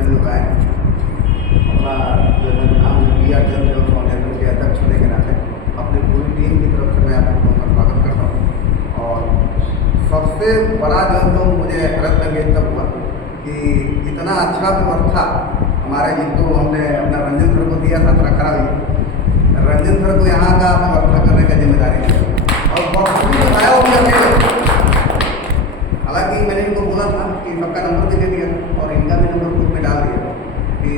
अपने लोग आए अपना जो है नाम बी आर जन फाउंडेशन के अध्यक्ष होने के नाते अपनी पूरी टीम की तरफ से मैं आप लोगों का स्वागत करता हूँ। और सबसे बड़ा जो है तो मुझे हैरत लगे तब हुआ कि इतना अच्छा व्यवस्था हमारे जिनको हमने अपना रंजन सर को दिया था, थोड़ा खराब हुई। रंजन सर को यहाँ का व्यवस्था करने का जिम्मेदारी है और बहुत बताया वो भी अकेले। हालांकि मैंने इनको बोला था कि सबका नंबर भी दे दिया था और इनका भी नंबर ग्रुप में डाल दिया था कि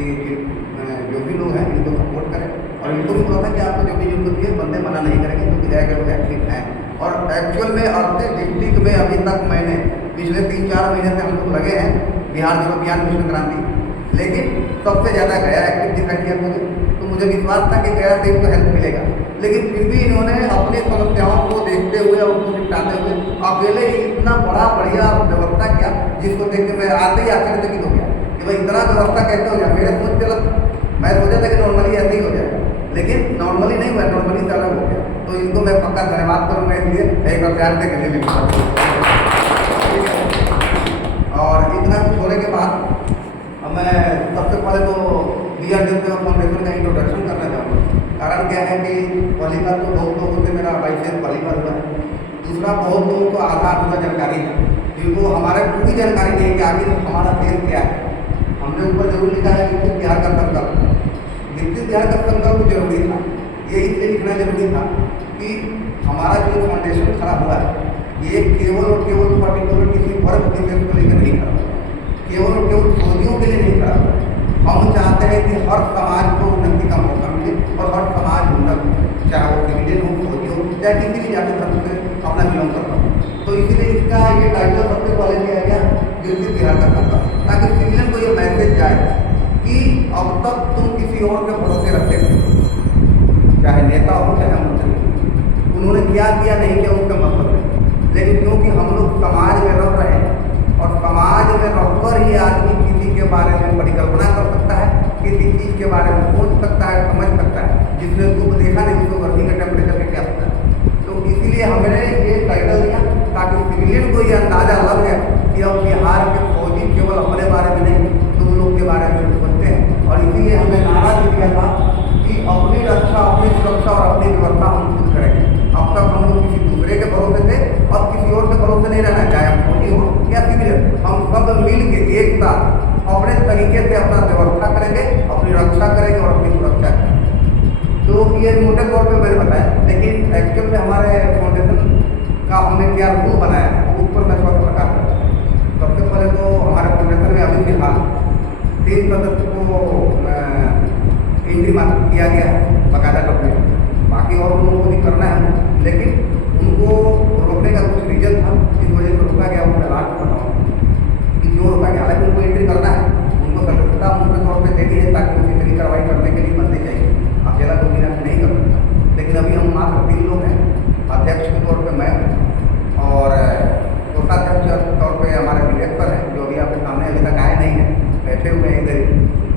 जो भी लोग हैं इनको सपोर्ट करें। और इनको भी बोला था कि आपको जो भी जरूरत है बंदे मना नहीं करेंगे क्योंकि जाएगा लोग एक्टिव हैं। और एक्चुअल में अपने डिस्ट्रिक्ट में अभी तक मैंने पिछले 3-4 महीने से हम लोग लगे हैं बिहार जो अभियान मिशन क्रांति, लेकिन सबसे ज़्यादा गया एक्टिव दिखाई दिया मुझे। तो मुझे विश्वास था कि गया से इनको हेल्प मिलेगा, लेकिन फिर भी इन्होंने अपनी समस्याओं को देखते हुए और उनको निपटाते हुए अकेले ही इतना बड़ा बढ़िया व्यवस्था किया जिसको देख के मैं आते ही आश्चर्यचकित हो गया कि भाई इतना व्यवस्था कैसे हो जाए। मेरे सोच चलत मैं सोचा था कि नॉर्मली ऐसे ही हो जाए, लेकिन नॉर्मली नहीं हुआ, नॉर्मली से अलग हो गया। तो इनको मैं पक्का धन्यवाद करूँगा इसलिए एक बार प्यार से कहने में। और इतना कुछ होने के बाद अब मैं सबसे पहले तो बी आर जन फाउंडेशन का इंट्रोडक्शन करना चाहूँगा। कारण क्या है कि पहली बार तो बहुत लोगों से मेरा बाईसेंस पहली बार हुआ है। दूसरा बहुत लोगों को आधा अधूरा जानकारी है जिनको हमारे पूरी जानकारी नहीं है कि आखिर हमारा देश क्या है। हमने ऊपर जरूर लिखा है विकसित बिहार का संकल्प। विकसित बिहार का संकल्प जरूरी था, ये इसलिए लिखना जरूरी था कि हमारा जो फाउंडेशन खड़ा हुआ है ये केवल और केवल पर्टिकुलर किसी वर्ग विशेष को लेकर नहीं खड़ा हुआ, केवल और केवल फौजियों के लिए नहीं खड़ा हुआ। हम चाहते हैं कि हर समाज को उन्नति का मौका मिले और हर समाज उन्नत हो, चाहे वो सिविलियन हो, फौजी हो, चाहे किसी भी जाति धर्म से अपना बिलोंग करता हो। तो इसीलिए इसका ये टाइटल सबसे पहले दिया गया विकसित बिहार का संकल्प, ताकि सिविलियन को ये मैसेज जाए कि अब तक तुम किसी और के भरोसे रखते थे, चाहे नेता हो चाहे मंत्री, उन्होंने क्या किया नहीं किया उसका मतलब नहीं। लेकिन क्योंकि हम लोग समाज में रह रहे हैं और समाज में रहकर ही आदमी किसी के बारे में परिकल्पना कर सकता है, किसी चीज़ के बारे में सोच सकता है, समझ सकता है। जिसने धूप देखा नहीं उसको गर्मी का टेम्परेचर में क्या पता है। तो इसीलिए हमने ये टाइटल दिया ताकि सिविलियन को ये अंदाजा लग जाए कि अब बिहार के फौजी केवल अपने बारे में नहीं तुम लोग के बारे में सोचते हैं। और इसीलिए हमने नारा भी दिया था कि अपनी रक्षा, अपनी सुरक्षा और अपनी व्यवस्था हम खुद करेंगे। अब तक हम लोग किसी दूसरे के भरोसे थे, अब किसी और के भरोसे नहीं रहना, चाहे हम फौजी हो या सिविलियन। हम सब मिल के एक साथ अपने तरीके से अपना व्यवस्था करेंगे, अपनी रक्षा करेंगे और अपनी सुरक्षा करेंगे। तो ये मोटे तौर पे मैंने बताया, लेकिन एक्चुअल में हमारे फाउंडेशन का हमने क्या रूल बनाया है उस पर मैं थोड़ा प्रकाश करूँ। सबसे पहले तो हमारे फाउंडेशन में अभी फिलहाल 3 सदस्य को एंट्री मार्क किया गया है बाकायदा डॉक्यूमेंट। बाकी और लोगों को भी करना है, लेकिन उनको रोकने का कुछ रीजन था, इस वजह से रोका गया। उनका लास्ट बताऊँ कि क्यों रोका गया। हालांकि उनको एंट्री करना है, उनको सदस्यता उनके तौर पर देनी है ताकि उसी तरह कार्रवाई करने के लिए बनने चाहिए। अकेला तो बिना नहीं कर सकता, लेकिन अभी हम मात्र 3 लोग हैं। अध्यक्ष के तौर पर मैं और कोषाध्यक्ष के तौर पर हमारे डायरेक्टर हैं जो अभी आपके सामने अभी तक आए नहीं हैं, बैठे हुए हैं इधर ही।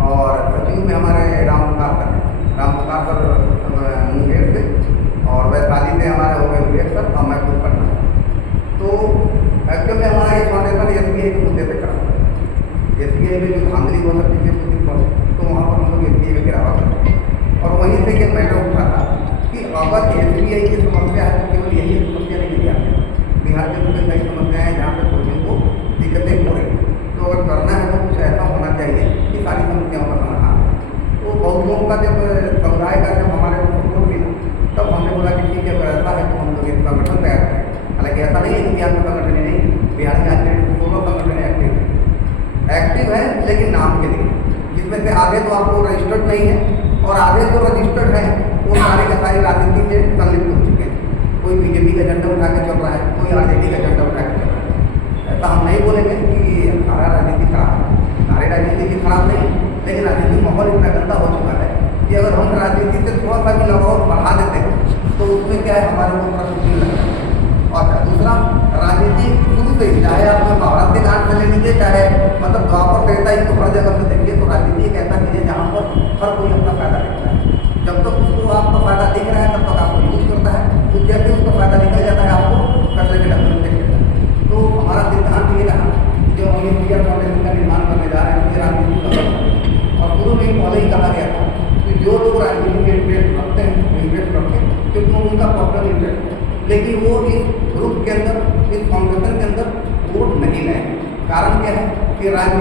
और सचिव में हमारे राम प्रकार सर मुंगेर से, और वैशाली से हमारे हो गए विवेक सर और मैं खुद पढ़ना। तो एक्चुअल में हमारा ये फाउंडेशन SBI के मुद्दे पर करा। SBI में जो धांधली हुआ था पिछले कुछ दिन पर, तो वहाँ पर हम लोग SBI में गिरावा करते और वहीं से एक मैटर उठा था कि अगर SBI की समस्या है तो केवल यही समस्या नहीं मिली आती, बिहार के अंदर कई समस्याएँ हैं जहाँ पर फौजियों को दिक्कतें हो रही। तो अगर करना है तो कुछ ऐसा होना चाहिए कि सारी समस्याओं का समाधान। तो बहुत लोगों का जब समुदाय का जब हमारे को सपोर्ट मिला तब हमने बोला कि ठीक है अगर ऐसा है तो हम लोग एक संगठन तैयार करें। हालांकि ऐसा नहीं है कि बिहार का संगठन ही नहीं, बिहार में आज 16 संगठन एक्टिव है, लेकिन नाम के लिए, जिसमें से आधे तो आपको रजिस्टर्ड नहीं है और आधे जो रजिस्टर्ड हैं वो सारे का सारी राजनीति में संलिप्त हो चुके हैं। कोई बीजेपी का झंडा उठा के चल रहा है, कोई RJD का झंडा उठा के चल रहा है। ऐसा हम नहीं बोलेंगे कि सारा राजनीति खराब है, सारी राजनीति भी खराब नहीं, लेकिन राजनीतिक माहौल इतना गंदा हो चुका है कि अगर हम राजनीति से थोड़ा सा भी लगाव बढ़ा देते हैं तो उसमें क्या है हमारे को प्रश्न लगता है। और दूसरा, राजनीति शुरू से चाहे आप भारत के घाट से ले लीजिए, चाहे मतलब द्वापर कहता है इसको हर जगह से देखिए, तो राजनीति एक ऐसा चीज़ है जहाँ पर हर कोई अपना फायदा देखता है। जब तक उसको आपका फायदा दिख रहा है तब तक आपको यूज करता है, तो जैसे उसका फायदा निकल जाता है आपको कचरे के डब्बे में फेंक देता है। तो हमारा सिद्धांत ये रहा कि जो हम ये फाउंडेशन का निर्माण करने जा रहे हैं, राजनीति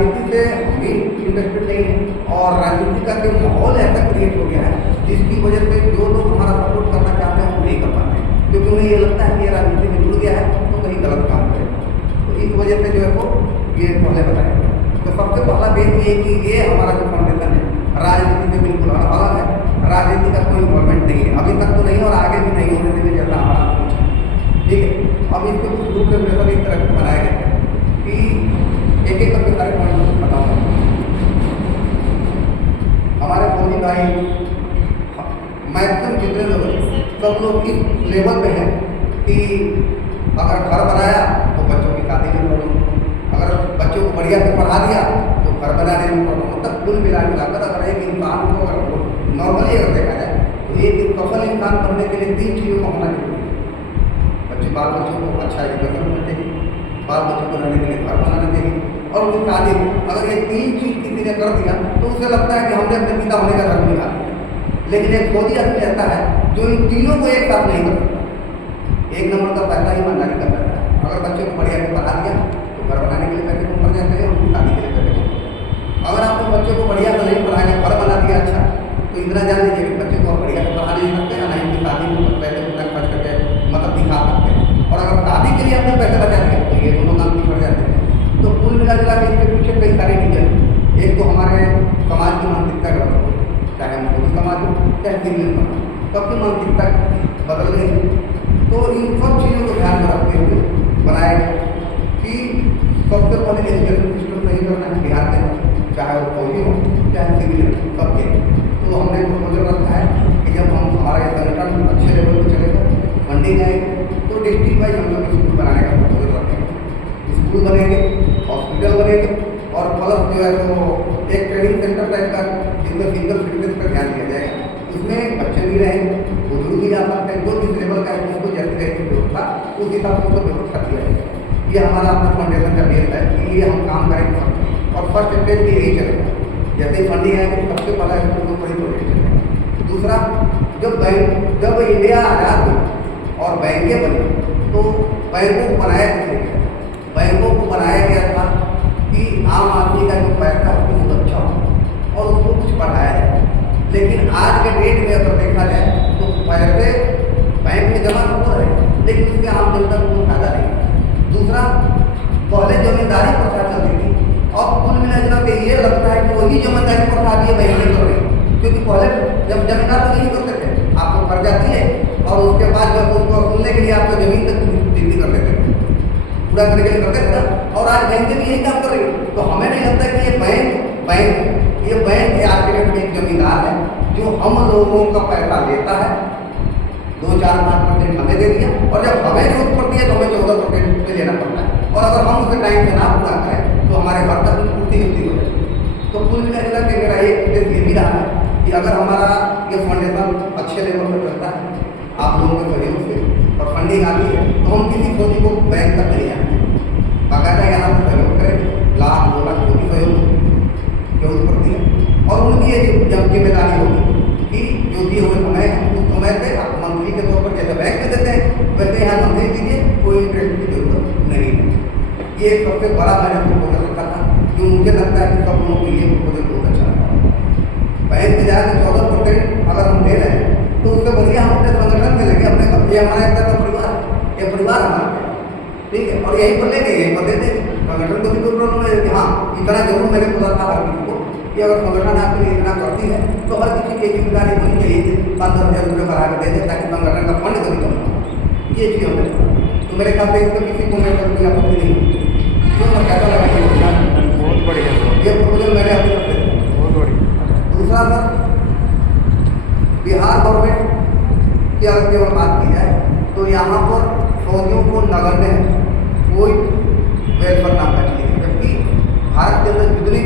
राजनीति से हम भी इंटरेस्टेड नहीं है और राजनीति का जो माहौल ऐसा क्रिएट हो गया है जिसकी वजह से जो लोग हमारा सपोर्ट करना चाहते हैं वो नहीं कर पाते हैं, क्योंकि उन्हें ये लगता है कि ये राजनीति में जुड़ गया है तो कहीं गलत काम करेगा। तो इस वजह से जो है वो ये पहले बताया। तो सबसे पहला बेस ये कि ये हमारा जो फाउंडेशन है राजनीति से बिल्कुल अलग है, राजनीति का कोई इन्वॉल्वमेंट नहीं है, अभी तक तो नहीं और आगे भी नहीं होने देंगे जैसा हमारा। ठीक है, अब इसके कुछ रूल रेगुलेशन इस तरह से बनाए गए हैं कि एक एक करके सारे पॉइंट बताऊँगा। हमारे फौजी भाई मैक्सिमम जितने लोग सब लोग इस लेवल पे हैं कि अगर घर बनाया तो बच्चों की शादी में प्रॉब्लम, अगर बच्चों को बढ़िया से पढ़ा दिया तो घर बनाने में प्रॉब्लम। मतलब कुल मिलाकर अगर एक इंसान को अगर नॉर्मली अगर देखा जाए तो एक सफल इंसान बनने के लिए 3 चीज़ों का होना जरूरी है। बाल बच्चों को अच्छा एजुकेशन होना चाहिए, बाल बच्चों को रहने के लिए घर बनाना चाहिए और उनकी शादी। अगर ये 3 चीज़ किसी ने कर दिया तो उसे लगता है कि हमने अपने पिता होने का धर्म निकाल दिया। लेकिन एक फौजी आदमी ऐसा है जो इन तीनों को एक साथ नहीं कर सकता। एक नंबर का पैसा ईमानदारी का पैसा है। अगर बच्चे को बढ़िया से पढ़ा दिया तो घर बनाने के लिए पैसे कम पड़ जाते हैं, उनकी शादी के लिए पैसे कम। अगर आपने बच्चे को बढ़िया से नहीं पढ़ाया, घर बना दिया अच्छा, तो इतना जान लीजिए कि बच्चे को आप बढ़िया से पढ़ा नहीं सकते हैं, ना ही उनकी शादी में पैसे उतना खर्च करके मतलब दिखा सकते हैं। और अगर शादी के लिए आपने पैसे बचा दिया तो ये दोनों काम बिगड़ जाते हैं। तो कुल मिला जुला के इसके पीछे कई सारे रीजन। एक तो हमारे समाज की मानसिकता गलत हो, चाहे मुस्लिम समाज हो चाहे सिविलियन समाज, सबकी मानसिकता बदल गई। तो इन सब चीज़ों को ध्यान में रखते हुए बनाया गया कि सबसे पहले एजुकेशन सिस्टम सही करना है बिहार के अंदर, चाहे वो फौजी हो चाहे सिविलियन हो, सबके। तो हमने प्रपोजल रखा है कि जब हम हमारा ये संगठन अच्छे लेवल पर चलेगा, फंडिंग आएगी, तो डिस्ट्रिक्ट वाइज हम लोग स्कूल बनाने का प्रपोजल रखेंगे। स्कूल बनेंगे, हॉस्पिटल बनेंगे और प्लस जो है तो एक ट्रेनिंग सेंटर टाइप का जिसमें फिजिकल फिटनेस पर ध्यान दिया जाएगा। उसमें बच्चे भी रहेंगे, बुजुर्ग भी जा सकते हैं, जो जिस लेवल का है उसको जैसे रहेगी व्यवस्था उस हिसाब से उसको व्यवस्था किया जाएगा। ये हमारा अपना फाउंडेशन का बेस है कि ये हम काम करेंगे और फर्स्ट स्टेज भी यही चलेगा। जैसे फंडिंग आएगी सबसे पहला इसको बड़ी प्रोजेक्ट चलेगा। दूसरा, जब इंडिया आज़ाद हुई और बैंकें बनी तो बैंकों को बनाया किसने गया? बैंकों को बनाया गया था कि आम आदमी का जो पैसा है उसको सुरक्षा हो और उसको कुछ बढ़ाया जाए। लेकिन आज के डेट में अगर देखा जाए तो पैसे बैंक में जमा तो हो रहे लेकिन उससे आम जनता को कोई फायदा नहीं। दूसरा, पहले जमींदारी प्रथा चलती थी, अब कुल मिला के ये लगता है कि वही जमींदारी प्रथा भी बैंक में कर रही है। क्योंकि पहले जब जमींदार तो नहीं करते थे, आपको कर्जा दिए और उसके बाद जब उसको वसूलने के लिए आपको जमीन तक बिक्री कर देते थे, पूरा करने के लिए करते थे ना। और आज बैंकें भी यही काम कर रही है। तो हमें नहीं लगता कि ये बैंक आज के डेट में एक जमींदार है जो हम लोगों का पैसा लेता है, 2-4-5% हमें दे दिया और जब हमें जरूरत पड़ती है तो हमें 14% पे लेना पड़ता है। और अगर हम उसे टाइम से ना पूरा करें तो हमारे घर तक पूर्ति हो जाए। तो कुल मिला के मेरा एक उद्देश्य ये भी रहा है कि अगर हमारा ये फाउंडेशन अच्छे लेवल पर चलता है आप लोगों के सहयोग से और फंडिंग आती है तो हम किसी फौजी को बैंक तक नहीं आए, बाकायदा यहाँ पर सहयोग करें, लाख 2 लाख जो भी सहयोग जरूरत पड़ती है। और उनकी ये जिम्मेदारी होगी कि जो भी हुए समय है उस समय से आप मंथली के तौर पर जैसे बैंक में देते हैं वैसे यहाँ मंथली दीजिए, कोई इंटरेस्ट की जरूरत नहीं है। ये सबसे बड़ा मैंने प्रपोजल रखा था जो मुझे लगता है कि सब लोगों को ये प्रपोजल बहुत अच्छा लगा। बैंक में जाकर 14% अगर हम दे रहे हैं तो उससे बढ़िया हम अपने संगठन में लेंगे, अपने ये हमारा एक परिवार, ये परिवार हमारा, ठीक है। और यहीं पर लेंगे, यहीं पर दे देंगे। संगठन को भी कोई प्रॉब्लम नहीं है कि हाँ इतना जरूर मैंने बोला था हर किसी को कि अगर संगठन आपके लिए इतना करती है तो हर किसी की जिम्मेदारी होनी चाहिए कि 5-10 हज़ार रुपये बढ़ा कर दे दे ताकि संगठन का फंड कभी कम हो। ये चीज़ हमने तो मेरे ख्याल से इसको किसी को मैं कोई आपत्ति नहीं होती। तो सर कैसा लगा ये बहुत बढ़िया ये प्रपोजल मैंने अभी तक बहुत बढ़िया। दूसरा सर, बिहार गवर्नमेंट की अगर केवल बात की जाए तो यहाँ पर फौजियों को नगण्य कोई वेलफेयर नाम का चीज़ है, जबकि भारत के अंदर जितनी